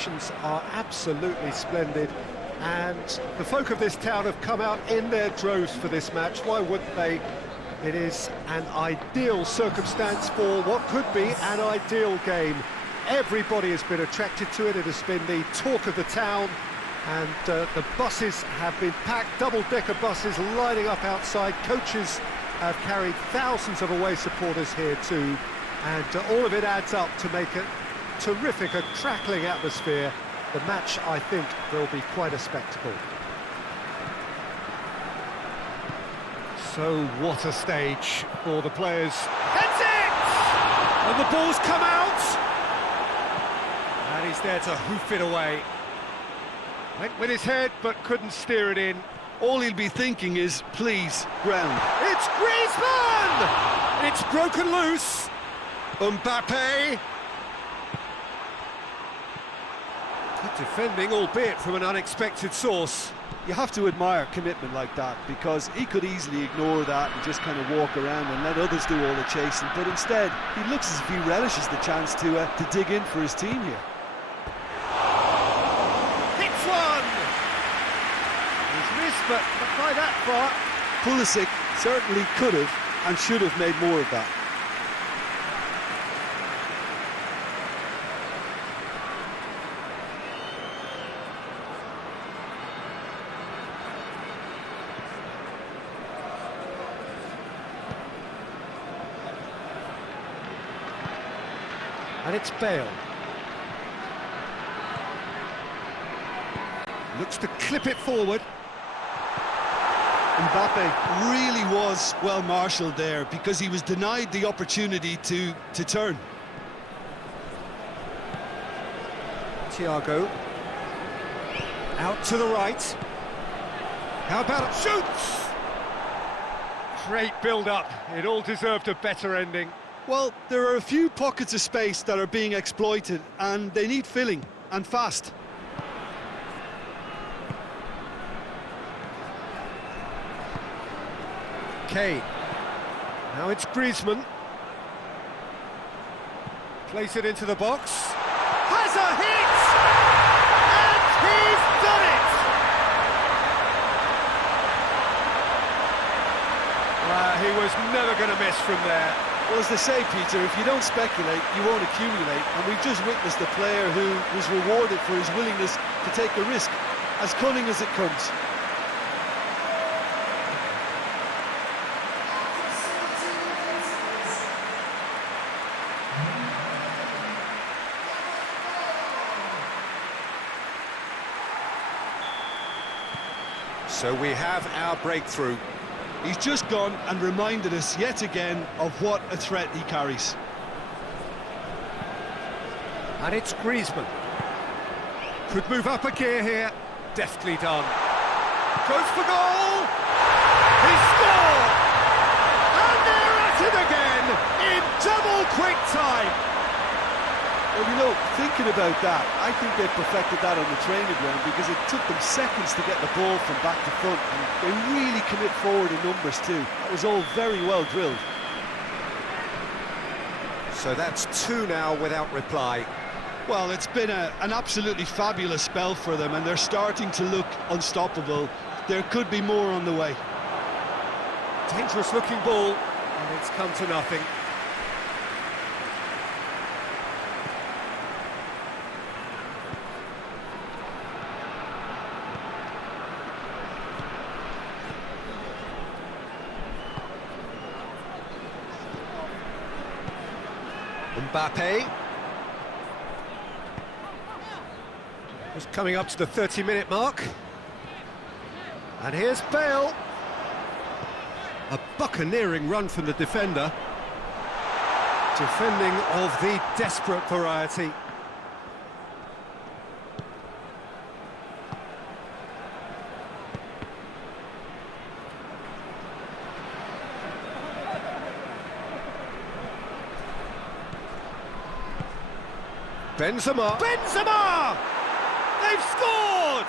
conditions are absolutely splendid, and the folk of this town have come out in their droves for this match. Why wouldn't they? It is an ideal circumstance for what could be an ideal game. Everybody has been attracted to it. It has been the talk of the town, and the buses have been packed, double-decker buses lining up outside. Coaches have carried thousands of away supporters here too, and all of it adds up to make it terrific, a crackling atmosphere. The match, I think, will be quite a spectacle. So what a stage for the players. That's it! And the ball's come out! And he's there to hoof it away. Went with his head, but couldn't steer it in. All he'll be thinking is, please, ground. It's Griezmann! It's broken loose. Mbappe. Good defending, albeit from an unexpected source. You have to admire commitment like that, because he could easily ignore that and just kind of walk around and let others do all the chasing, but instead he looks as if he relishes the chance to dig in for his team here. Hits one! He's missed, but not by that far. Pulisic certainly could have and should have made more of that. And it's Bale. Looks to clip it forward. Mbappe really was well marshalled there, because he was denied the opportunity to turn. Thiago. Out to the right. How about it? Shoots! Great build-up. It all deserved a better ending. Well, there are a few pockets of space that are being exploited, and they need filling, and fast. Kane. Now it's Griezmann. Place it into the box. Has a hit! And he's done it! He was never going to miss from there. Well, as they say, Peter, if you don't speculate, you won't accumulate. And we've just witnessed a player who was rewarded for his willingness to take the risk, as cunning as it comes. So we have our breakthrough. He's just gone and reminded us yet again of what a threat he carries. And it's Griezmann. Could move up a gear here. Deftly done. Goes for goal! He scored! And they're at it again in double quick time. Well, you know, thinking about that, I think they perfected that on the training ground, because it took them seconds to get the ball from back to front, and they really commit forward in numbers too. That was all very well drilled. So that's two now without reply. Well, it's been an absolutely fabulous spell for them, and they're starting to look unstoppable. There could be more on the way. Dangerous looking ball, and it's come to nothing. Mbappe. Just coming up to the 30-minute mark. And here's Bale. A buccaneering run from the defender. Defending of the desperate variety. Benzema! Benzema! They've scored!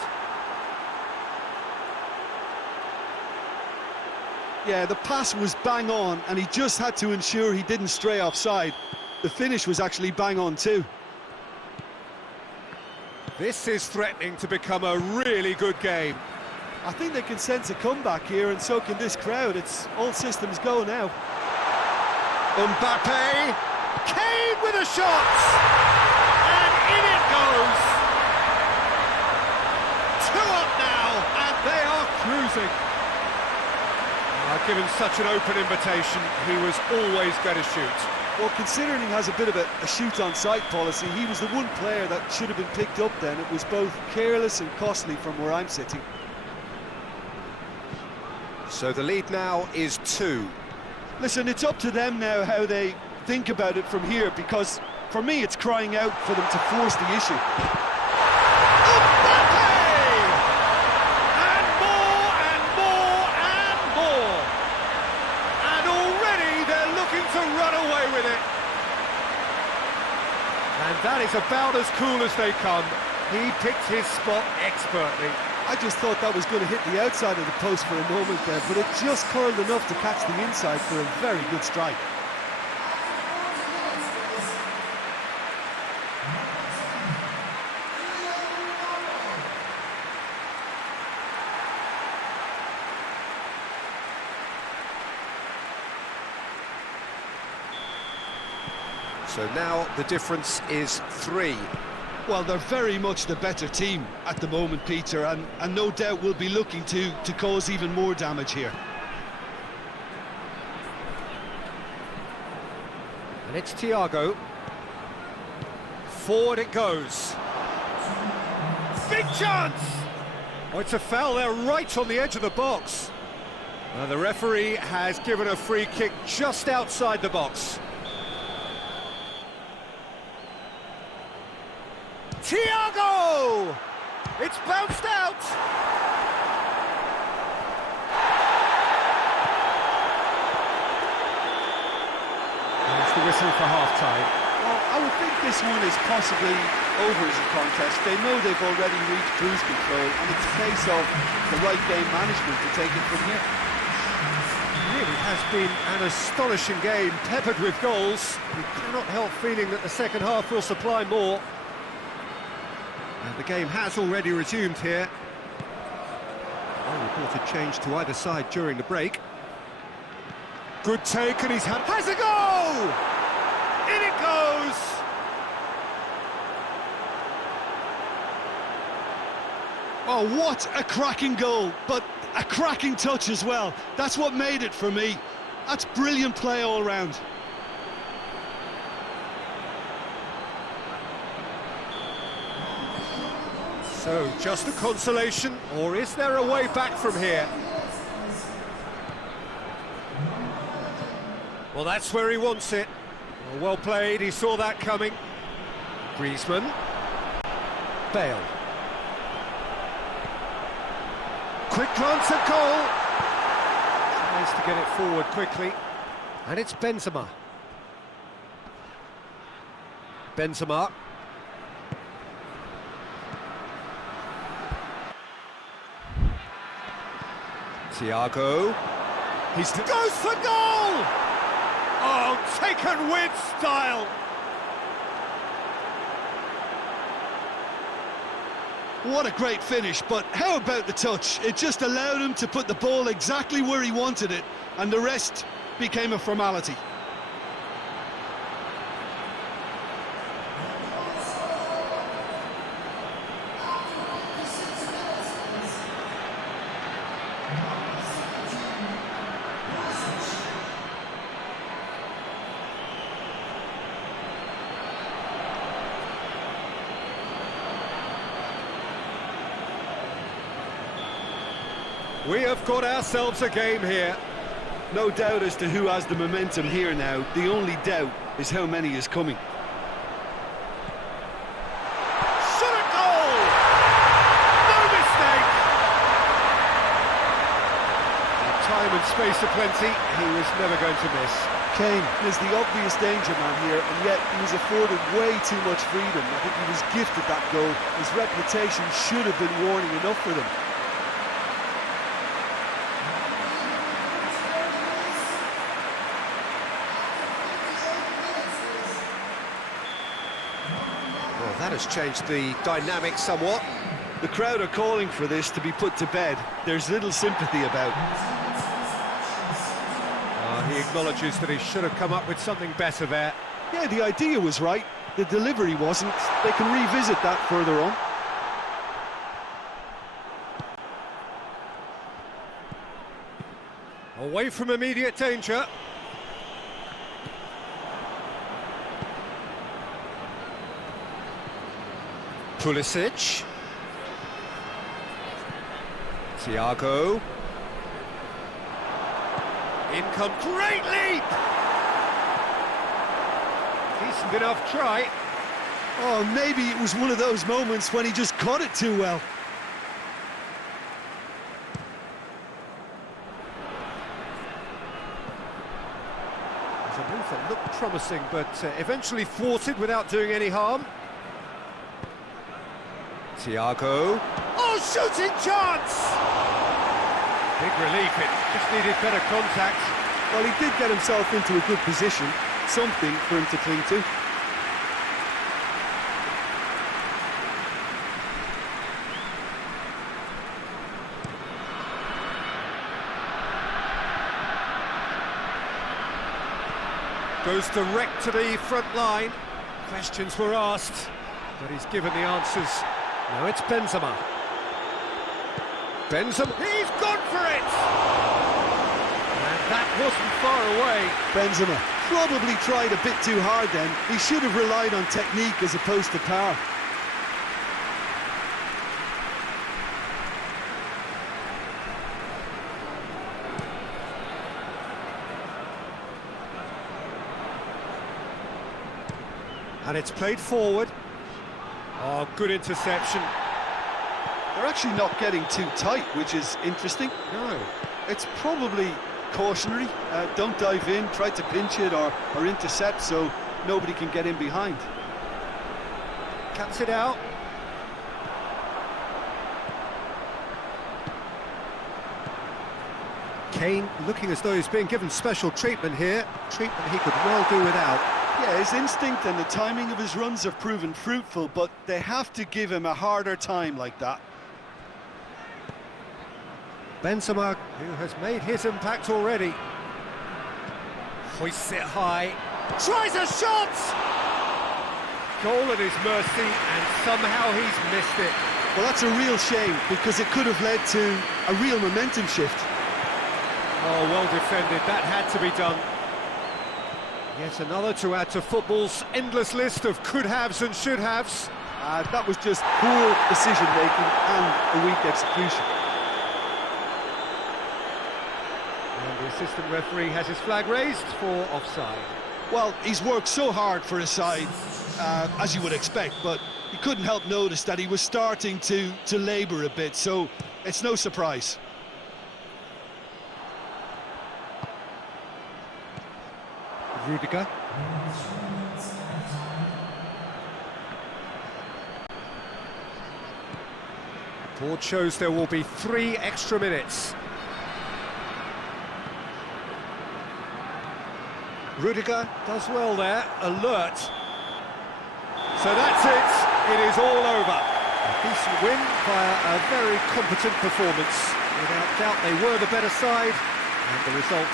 Yeah, the pass was bang on, and he just had to ensure he didn't stray offside. The finish was actually bang on too. This is threatening to become a really good game. I think they can sense a comeback here, and so can this crowd. It's all systems go now. Mbappe, Kane with a shot, and in it goes. 2 up now, and they are cruising. Given such an open invitation, he was always going to shoot. Well, considering he has a bit of a shoot-on-sight policy, he was the one player that should have been picked up then. It was both careless and costly from where I'm sitting. So the lead now is 2. Listen, it's up to them now how they think about it from here, because for me it's crying out for them to force the issue. To run away with it. And that is about as cool as they come. He picked his spot expertly. I just thought that was going to hit the outside of the post for a moment there, but it just curled enough to catch the inside for a very good strike. So now the difference is 3. Well, they're very much the better team at the moment, Peter, and no doubt will be looking to cause even more damage here. And it's Thiago. Forward it goes. Big chance! Oh, it's a foul there right on the edge of the box. The referee has given a free kick just outside the box. Thiago! It's bounced out! There's the whistle for half-time. Well, I would think this one is possibly over as a contest. They know they've already reached cruise control, and it's a case of the right game management to take it from here. It really has been an astonishing game, peppered with goals. You cannot help feeling that the second half will supply more. And the game has already resumed here. Reported change to either side during the break. Good take, and he's has a goal! In it goes! Oh, what a cracking goal, but a cracking touch as well. That's what made it for me. That's brilliant play all round. So, just a consolation, or is there a way back from here? Well, that's where he wants it. Well played, he saw that coming. Griezmann. Bale. Quick glance at goal. Tries to get it forward quickly. And it's Benzema. Benzema. Thiago, goes for goal! Oh, taken with style! What a great finish, but how about the touch? It just allowed him to put the ball exactly where he wanted it, and the rest became a formality. We have got ourselves a game here. No doubt as to who has the momentum here now. The only doubt is how many is coming. Shot at goal! No mistake! Time and space aplenty, he was never going to miss. Kane is the obvious danger man here, and yet he was afforded way too much freedom. I think he was gifted that goal. His reputation should have been warning enough for them. That has changed the dynamic somewhat. The crowd are calling for this to be put to bed. There's little sympathy about. He acknowledges that he should have come up with something better there. Yeah, the idea was right. The delivery wasn't. They can revisit that further on. Away from immediate danger. Pulisic. Thiago. In come great leap! Decent enough try. Oh, maybe it was one of those moments when he just caught it too well. There's a move that looked promising, but eventually thwarted without doing any harm. Thiago. Oh, shooting chance! Big relief, it just needed better contact. Well, he did get himself into a good position, something for him to cling to. Goes direct to the front line. Questions were asked, but he's given the answers. Now it's Benzema. Benzema, he's gone for it! And that wasn't far away. Benzema probably tried a bit too hard then. He should have relied on technique as opposed to power. And it's played forward. Oh, good interception. They're actually not getting too tight, which is interesting. No. It's probably cautionary. Don't dive in, try to pinch it or intercept so nobody can get in behind. Cuts it out. Kane looking as though he's being given special treatment here. Treatment he could well do without. Yeah, his instinct and the timing of his runs have proven fruitful, but they have to give him a harder time like that. Benzema, who has made his impact already. Hoists it high. Tries a shot! Goal at his mercy, and somehow he's missed it. Well, that's a real shame, because it could have led to a real momentum shift. Oh, well defended. That had to be done. Yet another to add to football's endless list of could-haves and should-haves. That was just poor decision-making and a weak execution. And the assistant referee has his flag raised for offside. Well, he's worked so hard for his side, as you would expect, but you couldn't help notice that he was starting to labour a bit, so it's no surprise. Rudiger. Board shows there will be 3 extra minutes. Rudiger does well there, alert. So that's it, it is all over. A decent win via a very competent performance. Without doubt they were the better side, and the result